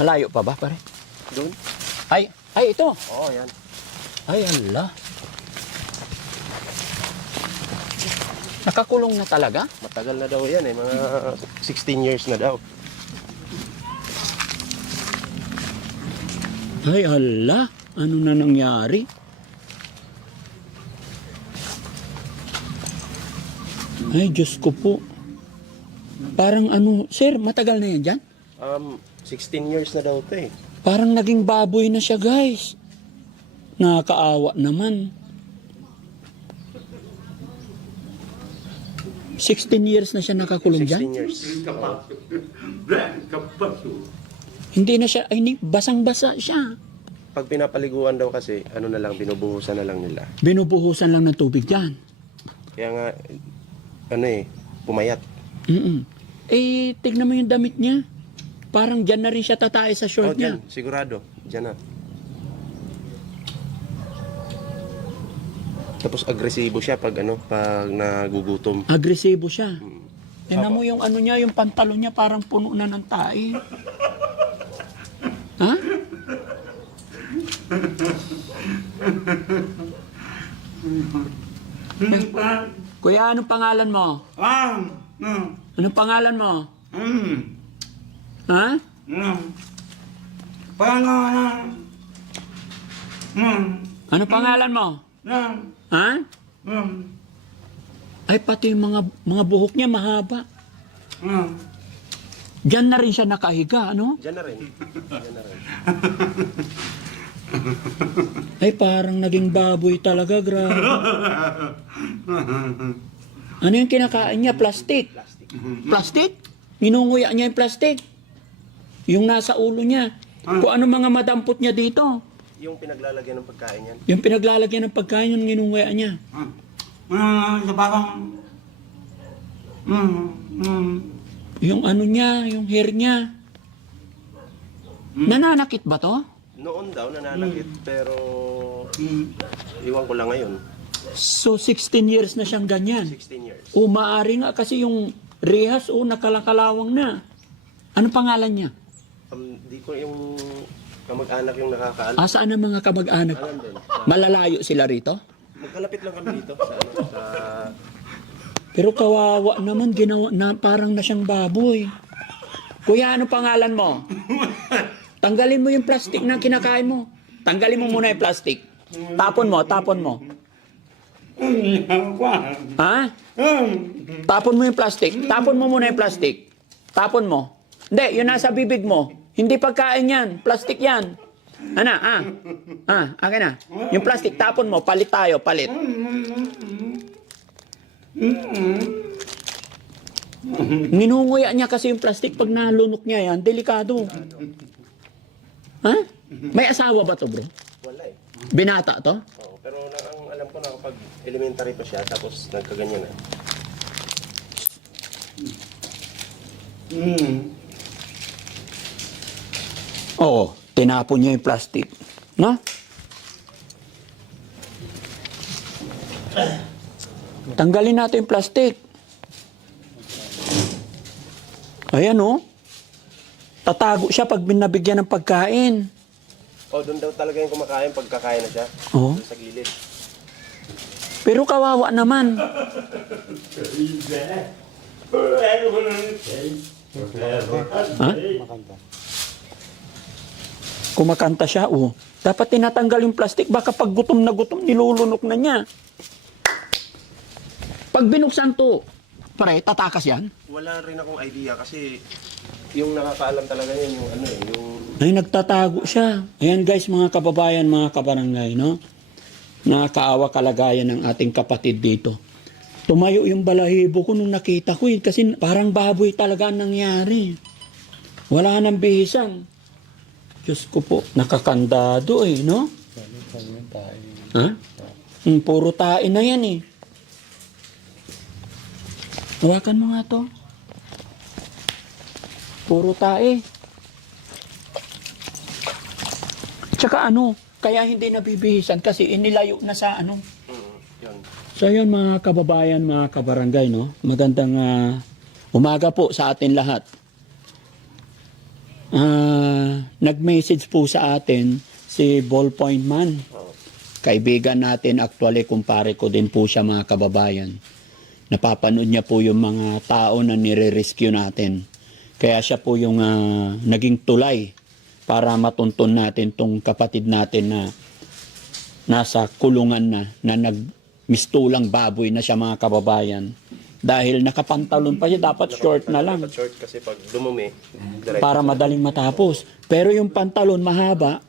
Malayo pa ba, pare? Doon? Ay, ito. Oo, yan. Ay, ala. Nakakulong na talaga? Matagal na daw yan eh. Mga 16 years na daw. Ay, ala. Ano na nangyari? Ay, Diyos ko po. Parang ano, sir, matagal na yan dyan? 16 years na daw ito eh. Parang naging baboy na siya, guys. Nakakaawa naman. 16 years na siya nakakulong 16 dyan? years. Hindi na siya, ay, hindi, basang-basa siya. Pag pinapaliguan daw kasi, ano na lang, binubuhusan na lang nila. Binubuhusan lang ng tubig dyan. Kaya nga, ano eh, pumayat. Eh, tignan mo yung damit niya. Parang dyan na rin siya tatay sa short niya. Dyan, sigurado. Dyan na. Tapos agresibo siya pag ano, pag nagugutom. Agresibo siya. Tignan mo yung ano niya, yung pantalon niya parang puno na ng tae. Ha? Kuya, anong pangalan mo? Anong pangalan mo? Ha? Ano pangalan mo? Ha? Ay, pati yung mga buhok niya mahaba. Diyan na rin siya nakahiga, ano? Dyan na rin. Dyan na rin. Ay, parang naging baboy talaga, grabe. Ano yung kinakain niya? Plastic. Plastic? Ninunguya niya yung plastic. Yung nasa ulo niya. Kung ano mga madampot niya dito. Yung pinaglalagyan ng pagkain yan. Yung pinaglalagyan ng pagkain, yung ninunguya niya. Yung ano niya, yung hair niya. Nananakit ba to? Noon daw nananakit pero iwan ko lang ngayon. So, 16 years na siyang ganyan. 16 years. O maaari nga kasi yung rehas, nakalakalawang na. Ano pangalan niya? Di ko yung kamag-anak yung nakakaalam. Saan ang mga kamag-anak? Alam din. Malalayo sila rito? Magkalapit lang kami dito sa ano, sa Pero kawawa naman, ginawa na parang na siyang baboy. Kuya, ano pangalan mo? Tanggalin mo yung plastic na kinakain mo. Tanggalin mo muna yung plastic. Tapon mo, tapon mo. Ha? Tapon mo yung plastic. Tapon mo muna yung plastic. Tapon mo. Hindi, yun nasa bibig mo. Hindi pagkain yan. Plastic yan. Ano? Akin na. Yung plastic, tapon mo. Palit tayo, palit. Ninunguya niya kasi yung plastic pag nalunok niya yan. Delikado. Ha? May asawa ba to, bro? wala eh. Binata to? Oo, pero ang alam ko na kapag elementary pa siya tapos nagkaganyan na. Oo, tinapon niya yung plastic. No? Tanggalin natin yung plastic. Ayan oh. Tatago siya pag binabigyan ng pagkain. Doon daw talaga yung kumakain pag kakain na siya. Oo. Doon sa gilid. Pero kawawa naman. Ha? Kumakanta siya, oh. Dapat tinatanggal yung plastic, baka pag gutom na gutom, nilulunok na niya. Pag binuksan to, pare, tatakas yan? Wala rin akong idea kasi yung nakakaalam talaga yun yung ano eh, yung Ay, nagtatago siya. Ayan guys, mga kababayan, mga kabarangay, no? Nakakaawa kalagayan ng ating kapatid dito. Tumayo yung balahibo ko nung nakita ko eh, kasi parang baboy talaga ang nangyari. Wala nang bihisan. Diyos ko po, nakakandado eh, no? Ha? Puro tae na yan eh. Hawakan mo nga to. Puro tae. Tsaka ano, Kaya hindi nabibihisan kasi inilayo na sa ano. Yun. So yun mga kababayan, mga kabarangay, no? Magandang umaga po sa atin lahat. Nag-message po sa atin si Ballpoint Man. Oo. Kaibigan natin, actually kumpare ko din po siya mga kababayan. Napapanood niya po yung mga tao na nire-rescue natin. Kaya siya po yung naging tulay para matuntun natin tong kapatid natin na nasa kulungan na nagmistulang baboy na siya mga kababayan. Dahil nakapantalon pa siya, dapat short na lang Dapat short kasi pag dumumi, diretso. para madaling matapos. Pero yung pantalon mahaba,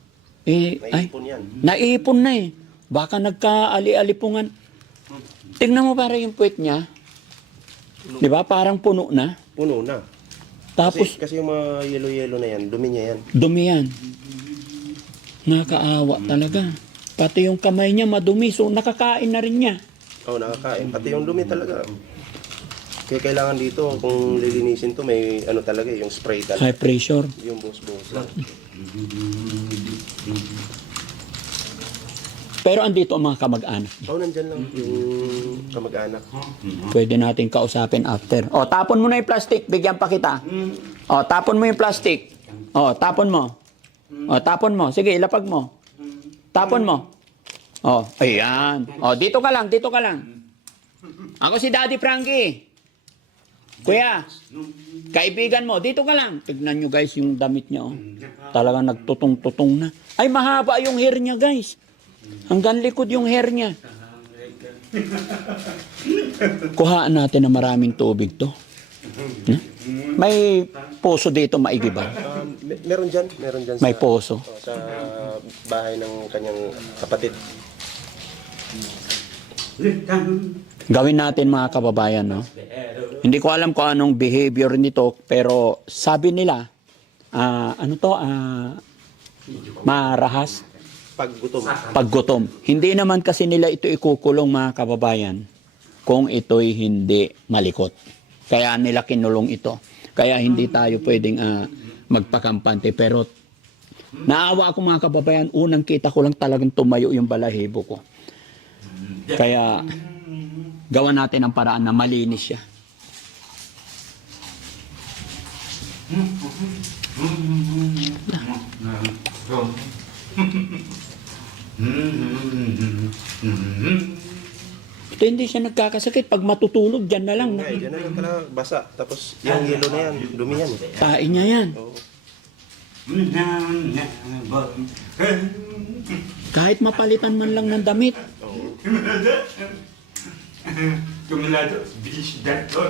Naiipon yan. naipon na eh. Baka nagkaali-alipungan. Tingnan mo para yung puwet niya. Di ba? Parang puno na. Puno na. Tapos, Kasi yung mga yellow-yellow na yan, dumi niya yan. dumi yan. Nakakaawa talaga. Pati yung kamay niya madumi. So, nakakain na rin niya. Oo, nakakain. Pati yung dumi talaga. Kaya kailangan dito, kung lilinisin to, may ano talaga, yung spray talaga. High pressure. Yung buhos-buhos lang. Pero andito ang mga kamag-anak. Oo, nandyan lang yung kamag-anak. Pwede natin kausapin after. O, tapon mo na yung plastic. Bigyan pa kita. O, tapon mo yung plastic. O, tapon mo. O, tapon mo. Sige, ilapag mo. Tapon mo. O, ayan. O, dito ka lang, dito ka lang. Ako si Daddy Frankie. Kuya, kaibigan mo, dito ka lang. Tignan nyo guys yung damit niya. Oh. Talagang nagtutong-tutong na. Ay, mahaba yung hair niya guys. Hanggang likod yung hair niya. Kuhaan natin na maraming tubig to. May poso dito maigi ba? Meron dyan sa, May poso. sa bahay ng kanyang kapatid. Gawin natin mga kababayan, no? Hindi ko alam kung anong behavior nito, pero sabi nila, ano to, marahas Paggutom. paggutom. Hindi naman kasi nila ito ikukulong mga kababayan kung ito'y hindi malikot. Kaya nila kinulong ito. Kaya hindi tayo pwedeng magpakampante. Pero naawa ako mga kababayan, unang kita ko lang talagang tumayo yung balahibo ko. Kaya gawa natin ang paraan na malinis siya. Ito hindi siya nagkakasakit. Pag matutulog, dyan na lang. Ngay, dyan na lang talaga basa. Tapos yung yellow na yan, dumi yan. Tain niya yan. Oo. Kahit mapalitan man lang ng damit. Oo. Tumilado, bilis dato.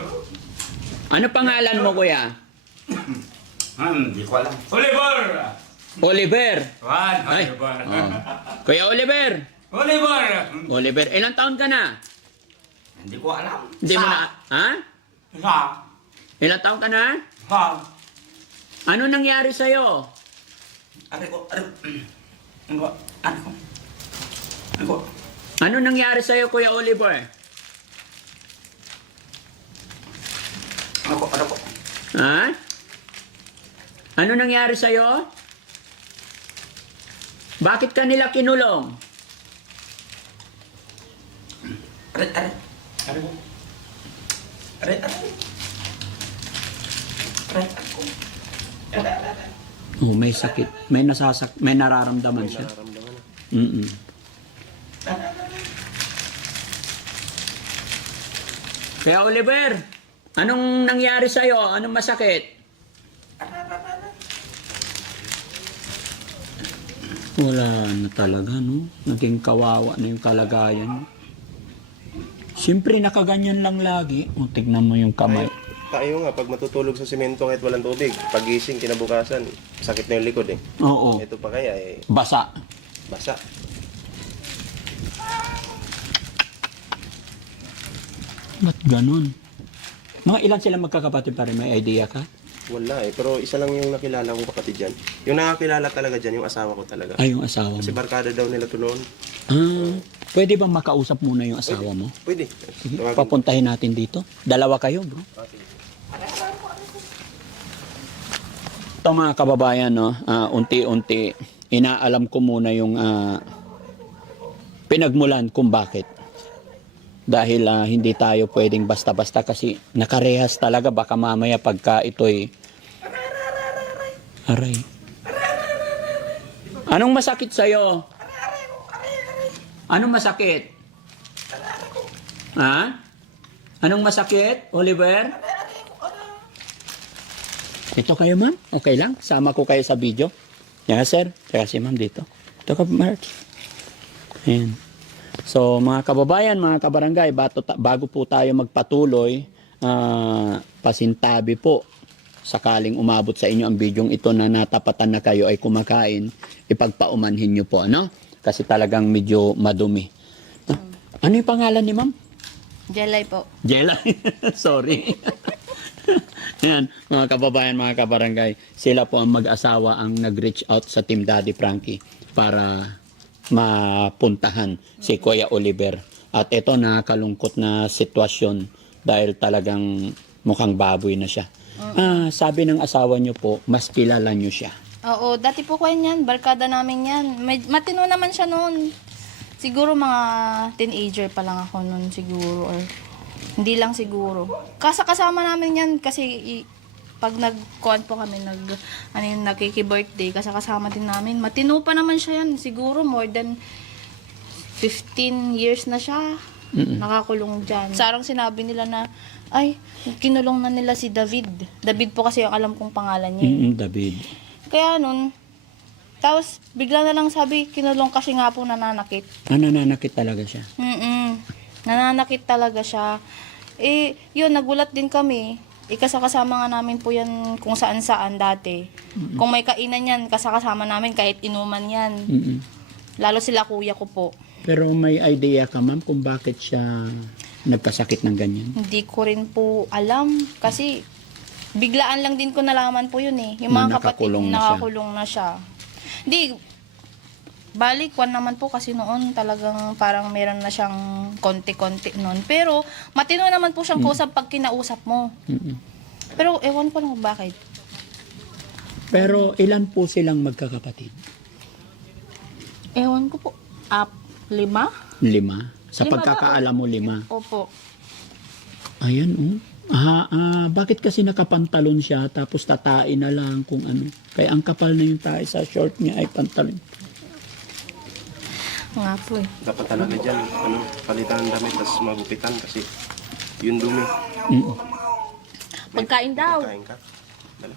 Ano pangalan mo, kuya? Hindi ko alam. Oliver! Oliver. Juan, Ay. Oliver. Oh. Kuya Oliver. Oliver! Oliver, ilang taon ka na? Hindi ko alam. Hindi mo na... Ha? Sa? Ilang taon ka na? Sa? Ano nangyari sa'yo? Ano ko? Ano ko? Ano ko? Ano ko? Ano nangyari sa'yo, Kuya Oliver? Ano ko? Ano ko? Ha? Ano nangyari sa'yo? Bakit ka nila kinulong? Aray, aray. Ano ko? Aray, aray. Aray, ako. Aray, aray. Oh, may sakit. May nararamdaman siya. Nararamdaman na. Mm-mm. Kaya Oliver, anong nangyari sa'yo? Anong masakit? Wala na talaga, no? Naging kawawa na yung kalagayan. Siyempre, nakaganyan lang lagi. O, tignan mo yung kamay. Tayo nga, pag matutulog sa simento kahit walang tubig, pagising kinabukasan, sakit na yung likod eh. Oo, Ito pa kaya basa. basa. Ba't ganun? Mga ilan sila magkakapatid pa rin? May idea ka? Wala pero isa lang yung nakilala kong kapatid dyan. Yung nakakilala talaga dyan, yung asawa ko talaga. Ay, yung asawa mo. Kasi barkada daw nila to noon. Pwede bang makausap muna yung asawa mo? Pwede. Sige, Tawagin- papuntahin natin dito. Dalawa kayo, bro. Okay. Ito mga kababayan, no, unti-unti inaalam ko muna yung pinagmulan kung bakit. Dahil hindi tayo pwedeng basta-basta kasi nakarehas talaga. Baka mamaya pagka ito'y... Aray. Anong masakit sa'yo? Anong masakit? Ha? Anong masakit, Oliver? Ito kayo, ma'am? Okay lang? Sama ko kayo sa video? Yes, sir. Kaya si ma'am dito. Ito ka, Mark. Ayan. So, mga kababayan, mga kabarangay, bago po tayo magpatuloy, pasintabi po, sakaling umabot sa inyo ang bidyong ito na natapatan na kayo ay kumakain, ipagpaumanhin nyo po, ano? Kasi talagang medyo madumi. Ano yung pangalan ni ma'am? Jelay po. Jelay. Sorry. Yan, mga kababayan, mga kabarangay, sila po ang mag-asawa ang nag-reach out sa Team Daddy Frankie para mapuntahan si Kuya Oliver. At ito, nakakalungkot na sitwasyon dahil talagang mukhang baboy na siya. Sabi ng asawa niyo po, mas kilala niyo siya. Oo, dati po ko yan. Barkada namin yan. Matino naman siya noon. Siguro mga teenager pa lang ako noon siguro. Or hindi lang siguro. Kasama namin yan kasi pag nag-con po kami, nakiki-birthday, kasama din namin. Matino pa naman siya yan. Siguro more than 15 years na siya. Nakakulong dyan. Sarang sinabi nila na, ay, kinulong na nila si David. David po kasi yung alam kong pangalan niya. David. Kaya nun, tapos bigla na lang sabi, kinulong kasi nga po nananakit. Nananakit talaga siya. Nananakit talaga siya. Eh, yun, nagulat din kami. Kasama nga namin po yan kung saan-saan dati. Kung may kainan yan, kasama namin kahit inuman yan. Lalo sila kuya ko po. Pero may idea ka, ma'am, kung bakit siya nagkasakit ng ganyan? Hindi ko rin po alam. Kasi biglaan lang din ko nalaman po yun eh. Yung mga kapatid, nakakulong na siya. Hindi, balik, kwan naman po kasi noon talagang parang meron na siyang konti-konti noon. Pero matino naman po siyang kausap pag kinausap mo. Pero ewan ko lang bakit. Pero ilan po silang magkakapatid? Ewan ko po. 5? 5? Sa 5 pagkakaalam mo, 5? Opo. Ayan, oh. Bakit kasi nakapantalon siya tapos tatain na lang kung ano? Kaya ang kapal na yung tae sa short niya ay pantalon. Nga po eh. Dapat talaga dyan, palitan ng damit, tapos magupitan kasi yun dumi. Pagkain daw. Kain ka. Dali.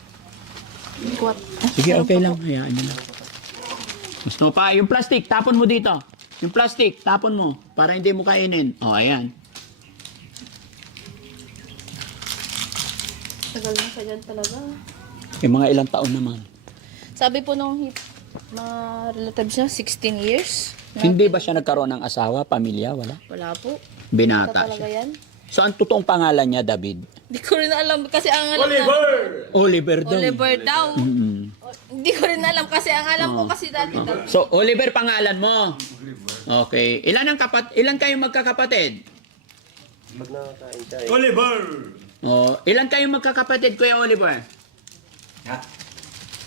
What? Sige, okay lang. Hayaan niyo lang. Gusto mo pa? Yung plastic, tapon mo dito. Yung plastic, tapon mo. Para hindi mo kainin. O, ayan. Tagal na siya dyan talaga. Yung mga ilang taon naman. Sabi po nung mga relatives niya, 16 years. Hindi ba siya nagkaroon ng asawa, pamilya? Wala? Wala po. Binata Talaga siya. yan. So, ang totoong pangalan niya, David? Hindi ko rin alam kasi ang alam Oliver daw. Oliver daw. Mm. Hindi ko rin alam kasi ang alam ko kasi dati daw. So, Oliver pangalan mo? Okay. Ilan kayong magkakapatid? Pag nakakain siya Oliver! Ilan kayong magkakapatid, Kuya Oliver? Ha?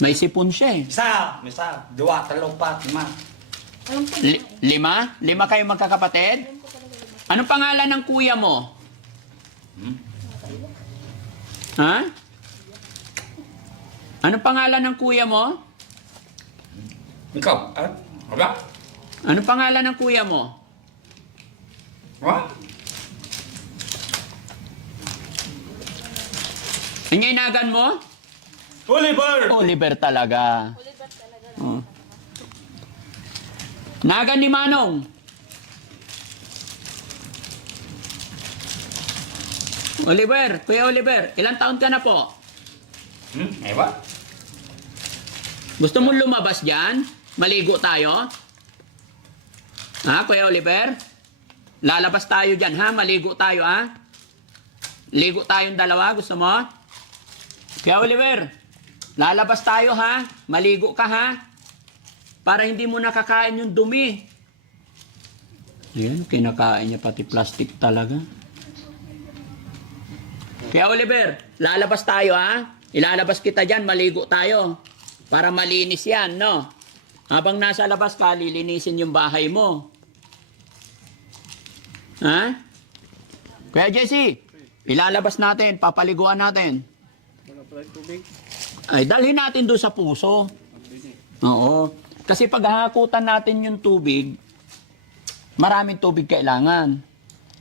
May sipon siya eh. Isa, 2, 3, 4, 5. Alam ko. 5? 5 kayong magkakapatid? Anong pangalan ng kuya mo? Ha? Anong pangalan ng kuya mo? Ikaw? Wala? Anong pangalan ng kuya mo? What? Inginagan mo? Oliver! Oliver talaga. Oh. Nagan ni Manong. Oliver, Kuya Oliver, ilang taon ka na po? Ewan? Gusto mong lumabas dyan? Maligo tayo? Ha, Kuya Oliver? Lalabas tayo dyan, ha? Maligo tayo, ha? Ligo tayong dalawa, gusto mo? Kuya Oliver, lalabas tayo, ha? Maligo ka, ha? Para hindi mo nakakain yung dumi. Ayan, kinakain niya pati plastic talaga. Kaya Oliver, lalabas tayo ha. Ilalabas kita dyan, maligo tayo. Para malinis yan, no? Habang nasa labas ka, lilinisin yung bahay mo. Ha? Kuya Jesse, ilalabas natin, papaliguan natin. Ay, dalhin natin doon sa puso. Oo. Kasi pag hahakutan natin yung tubig, maraming tubig kailangan.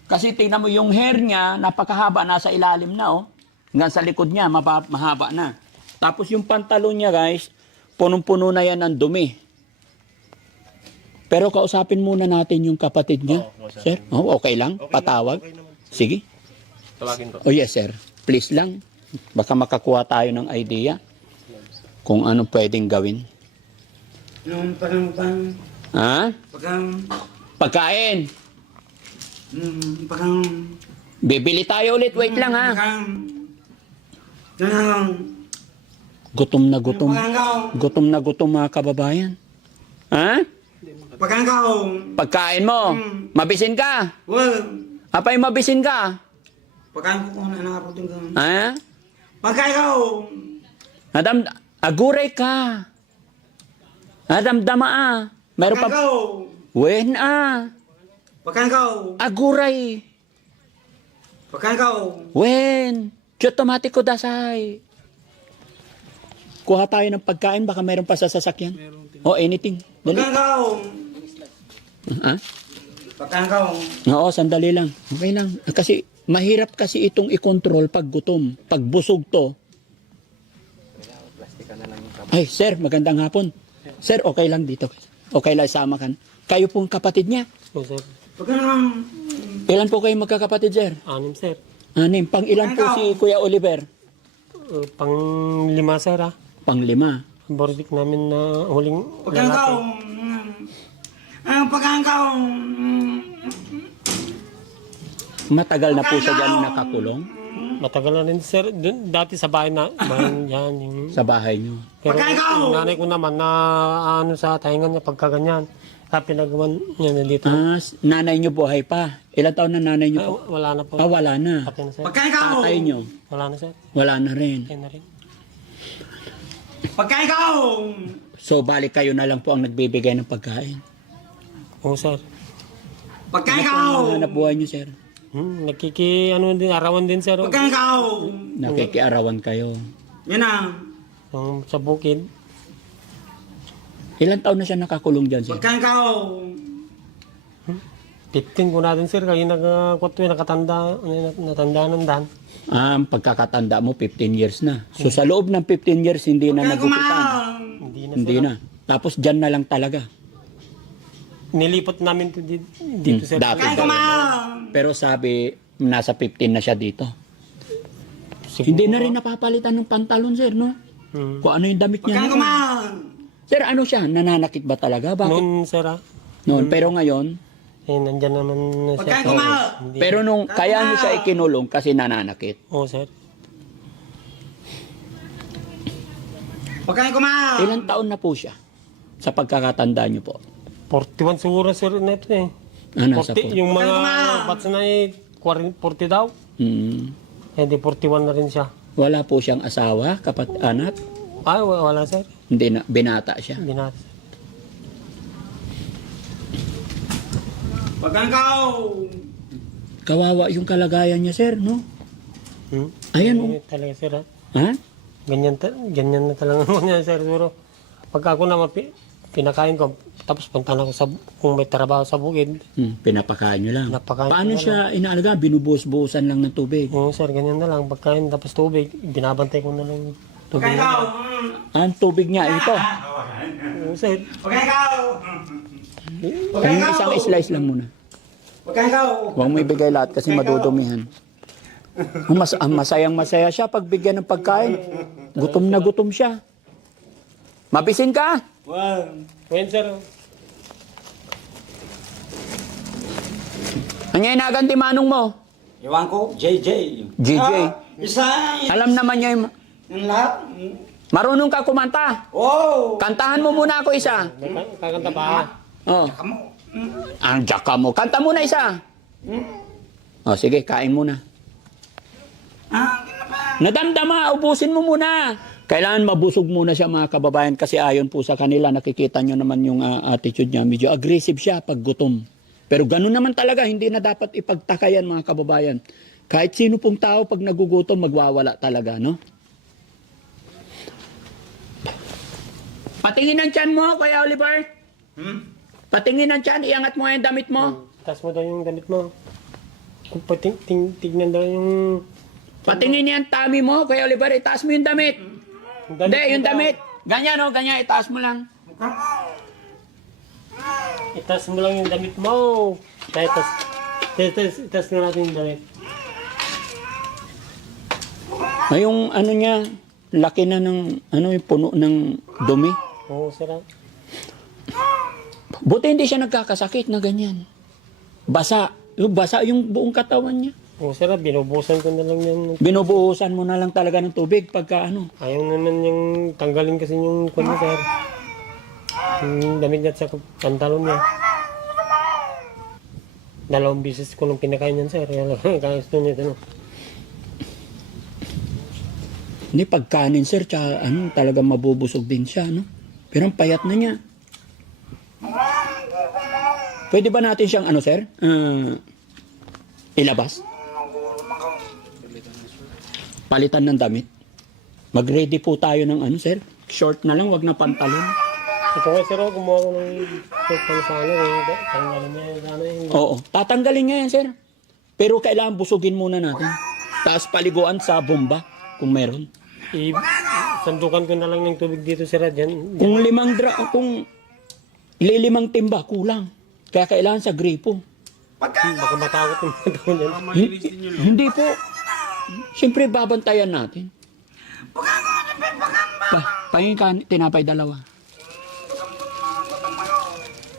Kasi tingnan mo yung hair niya, napakahaba, nasa ilalim na oh. Hanggang sa likod niya, mahaba na. Tapos yung pantalon niya guys, punong-puno na yan ng dumi. Pero kausapin muna natin yung kapatid niya. Sir, okay lang? Patawag? Sige. Tawagin ko. Oh yes sir, please lang. Baka makakuha tayo ng idea kung ano pwedeng gawin. Nung pagkang Ha? Pagkain. Bibili tayo ulit, wait lang ha. Gutom na gutom. Gutom na gutom mga kababayan. Ha? Pagkain mo. Mabisin ka. Apay mabisin ka. Ha? Aguray ka. Nadamdama ah. Meron pa. Wen ah. Aguray. Wen. Chotomatiko dasay. Kuha tayo ng pagkain, baka meron pa sa sasakyan. O anything. Dali. Ha? Oo, sandali lang. Okay lang. Kasi mahirap kasi itong i-control pag gutom. Pag busog to. Ay, sir, magandang hapon. Sir, okay lang dito. Okay lang, sama kan. Kayo pong kapatid niya. Po, sir. Ilan po kayo magkakapatid, sir? 6, sir. 6. Pang ilan po si Kuya Oliver? Pang-5, sir, ah. Pang 5. Ang bordik namin na huling lalaki. Matagal na po siya dyan nakakulong Matagal na rin, sir. Dati sa bahay na, yan, yung... sa bahay niyo. Pero yung nanay ko naman na ano sa taingan niya pagkaganyan. Pinagawan niya na dito. Nanay niyo buhay pa. Ilan taon na nanay niyo Ay, po? wala na po. Wala na. Patay na, sir. Tatay niyo? Wala na, sir. Wala na rin. Patay na rin. So, balik kayo na lang po ang nagbibigay ng pagkain. Oo, sir. Ano po ang hanap buhay niyo, sir? Ano din, arawan din, sir. Nakikiarawan kayo. Sa bukid. Ilan taon na siya nakakulong dyan, sir? 15 ko natin, sir. Kayo nakatanda, natanda ng dan. Ang pagkakatanda mo, 15 years na. So, sa loob ng 15 years, hindi na nagupitan. Hindi na. Tapos, dyan na lang talaga. Nilipat namin dito, sir. Dati pero sabi, nasa 15 na siya dito. Hindi na rin napapalitan ng pantalon, sir, no? Kung ano yung damit niya. Sir, ano siya? Nananakit ba talaga? Bakit? Noon, sir, ah. Noon. Pero ngayon, Nandyan naman na siya. Hindi. pero nung kaya niyo siya ikinulong kasi nananakit. Oo, sir. Ilang taon na po siya? Sa pagkakatanda niyo po. 41 siguro, sir, na ito eh. Nasa 40, yung mga bats na 40 daw. Eh, di 41 na rin siya. Wala po siyang asawa, anak? Ay, wala, sir. Hindi na, binata siya. Binata. Kawawa yung kalagayan niya, sir, no? Ayan, oh. Talaga, sir, ah. Ha? Ganyan na talaga niya, sir. Siguro, pagka ako naman pinakain ko, tapos punta na ako kung may trabaho sa bukid. Pinapakain niyo lang. Pinapakain Paano ko siya inaalaga? Binubuhos-buhusan lang ng tubig. Oo, sir, ganyan na lang. Pagkain, tapos tubig, binabantay ko na lang yung tubig. Ang tubig niya, ito. Oo, sir. Yung isang slice lang muna. Huwag mo ibigay lahat kasi madudumihan. Masayang-masaya siya pag bigyan ng pagkain. Gutom na gutom siya. Mabisin ka? Ngayon, sir. Ano yung naganti manong mo? Iwan ko, JJ. JJ. Isa. Alam naman niya yung... Yung lahat. Marunong ka kumanta. Oh. Kantahan mo muna ako isa. Kakanta pa. Oh. Ang jaka mo. Kanta muna isa. Oh, sige, kain muna. Nadamdama, ubusin mo muna. Kailangan mabusog muna siya mga kababayan kasi ayon po sa kanila, nakikita nyo naman yung attitude niya. Medyo aggressive siya pag gutom. Pero ganun naman talaga, hindi na dapat ipagtakayan mga kababayan. Kahit sino pong tao pag nagugutom, magwawala talaga, no? Patingin ang tiyan mo, Kuya Oliver. Patingin ang tiyan, iangat mo yung damit mo. Taas mo daw yung damit mo. Kung tignan daw yung... Patingin yung tummy mo, Kuya Oliver, itaas mo yung damit. Hindi, yung damit. Ganyan, oh, ganyan, itaas mo lang. Itaas mo lang yung damit mo. Kaya itaas mo natin yung damit. Ay, yung ano niya, laki na ng, ano yung puno ng dumi. Oo, sir. Buti hindi siya nagkakasakit na ganyan. Basa. Basa yung buong katawan niya. Oo, sir. Binubusan ko na lang yan. Binubuhusan mo na lang talaga ng tubig pagka ano. Ayaw naman yung tanggalin kasi yung kwan niya, sir. Yung damit niya at sa pantalon niya. 2 beses ko nung pinakain yan, sir. Kaya gusto niya ito. Hindi, pagkanin sir, tsaka ano, talagang mabubusog din siya, no? Pero ang payat na niya. Pwede ba natin siyang, ano sir, ilabas? Palitan ng damit? Mag-ready po tayo ng ano sir, short na lang, wag na pantalon. Ito nga, sir, kumuha ko ng pansano. Tanggalin niya yung sana yung... Oo, tatanggalin niya yan sir. Pero kailangan busugin muna natin. Tapos paliguan sa bomba, kung meron. Sandukan ko na lang ng tubig dito, sir. Diyan. Kung lilimang timba, kulang. Kaya kailangan sa gripo. Baka matakot yung mga tao niyan. Hindi po. Siyempre, babantayan natin. Pahingin ka, tinapay 2.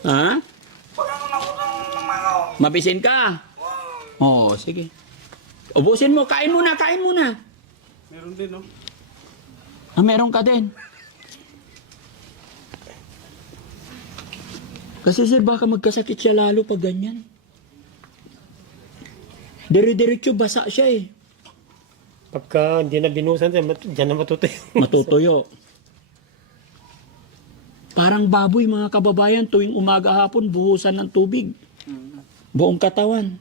Ha? Mabisin ka? Oo, sige. Ubusin mo, kain muna, kain muna. Meron din, no? Meron ka din. Kasi sir, baka magkasakit siya lalo pag ganyan. Dire-diretso basa siya eh. Pagka hindi na binusan, diyan na matutuyo. Matutuyo. Parang baboy mga kababayan, tuwing umaga hapon, buhusan ng tubig. Buong katawan.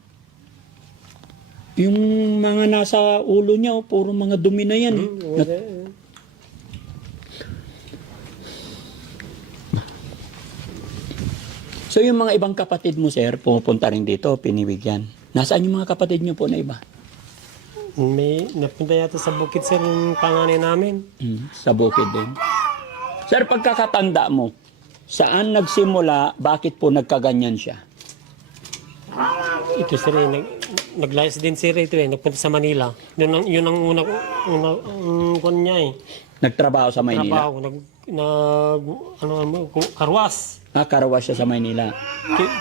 Yung mga nasa ulo niya, puro mga dumi na yan. So yung mga ibang kapatid mo, sir, pumupunta rin dito, pinibigyan. Nasaan yung mga kapatid niyo po na iba? May napunta yata sa bukid, sir, yung panganay namin. Sa bukid din. Sir, pagkakatanda mo, saan nagsimula, bakit po nagkaganyan siya? Ito, sir, naglayas din, sir, ito nagpunta sa Manila. Yun ang kwan niya eh. Nagtrabaho sa Maynila? Trabaho, karwas. Karawas siya sa Maynila.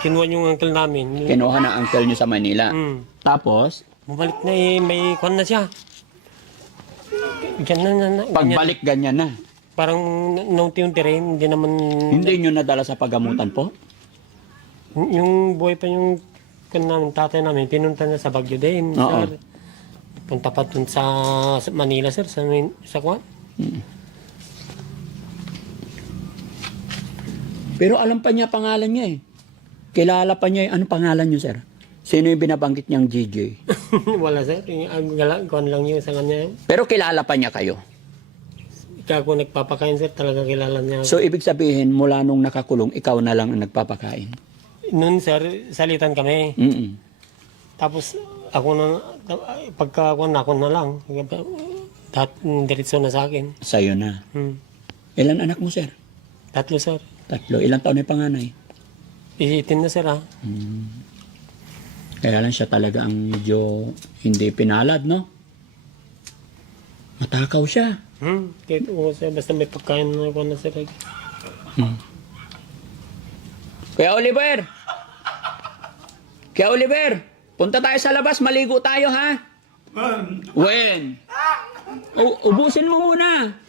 Kinuha yung uncle namin. Kinuha ng uncle niyo sa Maynila. Tapos, Bumalik na may kwan na siya. Ganyan na. pagbalik ganyan na. Parang naunti-unti rin, hindi naman... Hindi nyo nadala sa pagamutan po? Yung buhay pa yung namin, tatay namin, pinunta niya sa Baguio din. Oo. Sir. Punta pa dun sa Manila, sir, sa kwan. Pero alam pa niya pangalan niya eh. Kilala pa niya ano pangalan niyo, sir? Sino yung binabanggit niyang GJ? Wala, sir. Kwan lang yun sa kanya. Pero kilala pa niya kayo. Ikaw kung nagpapakain, sir, talaga kilala niya. So, ibig sabihin, mula nung nakakulong, ikaw na lang ang nagpapakain. Noon, sir, salitan kami. Tapos, ako na, pagka ako na lang, diretso na sa akin. Sa'yo na. Ilan anak mo, sir? 3, sir. 3. Ilang taon na yung panganay? 18 na, sir, ha? Kaya lang siya talaga ang medyo hindi pinalad, no? Matakaw siya. Kahit sir, basta may pagkain na ako na, sir. Kuya Oliver! Kuya Oliver! Punta tayo sa labas, maligo tayo, ha? When? Ubusin mo muna.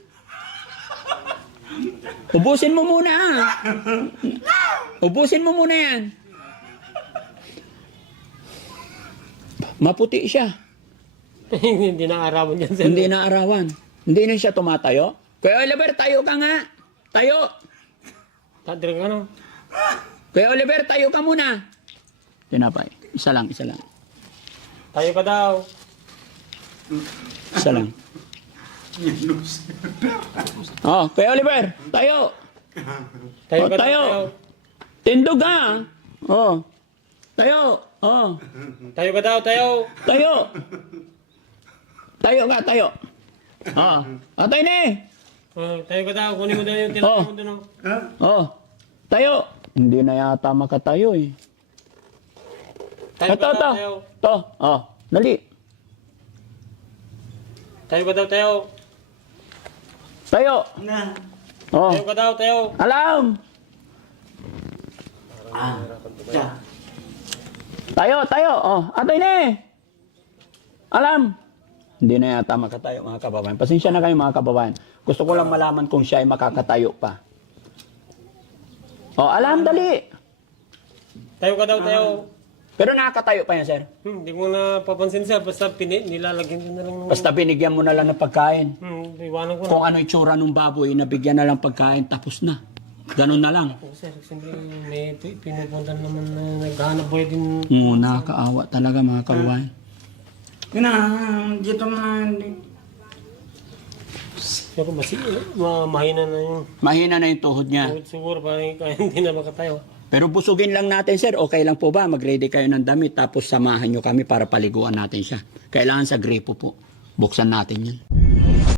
Ubusin mo muna, ha? Ubusin mo muna yan. Maputi siya. Hindi na arawan yan, sir. Hindi na arawan. Hindi na siya tumatayo. Kuya Oliver, tayo ka nga. Tayo. Tadre ka no. Kuya Oliver, tayo ka muna. Tinapay. Isa lang, isa lang. Tayo ka daw. Isa lang. Oh, Kuya Oliver, tayo. Tayo Oh, ka tayo. daw. Tindog ha. Oh. Tayo. Oh. Tayo ka daw, tayo. Tayo. Tayo ka, tayo. Oh. Oh, tayo na eh. Tayo ka daw, kunin mo daw yung tinatawag mo doon. Oh. Tayo. Hindi na yata makatayo eh. Tayo ka Ito, daw, ito. tayo. Ito. Oh. Dali. Tayo ka daw, tayo. Tayo. Oh. Tayo ka daw, tayo. Alam. Tayo, tayo. Oh, atay na eh. Alam. Hindi na yata makatayo mga kababayan. Pasensya na kayo mga kababayan. Gusto ko lang malaman kung siya ay makakatayo pa. Oh, alam, dali. Tayo ka daw, tayo. Pero nakakatayo pa yan, sir. Hindi ko na papansin siya, basta nilalagyan ko na lang. Basta binigyan mo na lang ng pagkain. Iwanan ko na. Kung ano itsura ng baboy, nabigyan na lang pagkain, tapos na. Ganun na lang. Oh, sir, siyempre may pinupunta naman na naghahanap buhay din. Oo, nakakaawa talaga mga kababayan. Dito man. Pero mahina na yung Mahina na yung tuhod niya. siguro parang kaya hindi na makatayo. Pero busugin lang natin, sir. Okay lang po ba? Mag-ready kayo ng damit, tapos samahan nyo kami para paliguan natin siya. Kailangan sa gripo po. Buksan natin yan.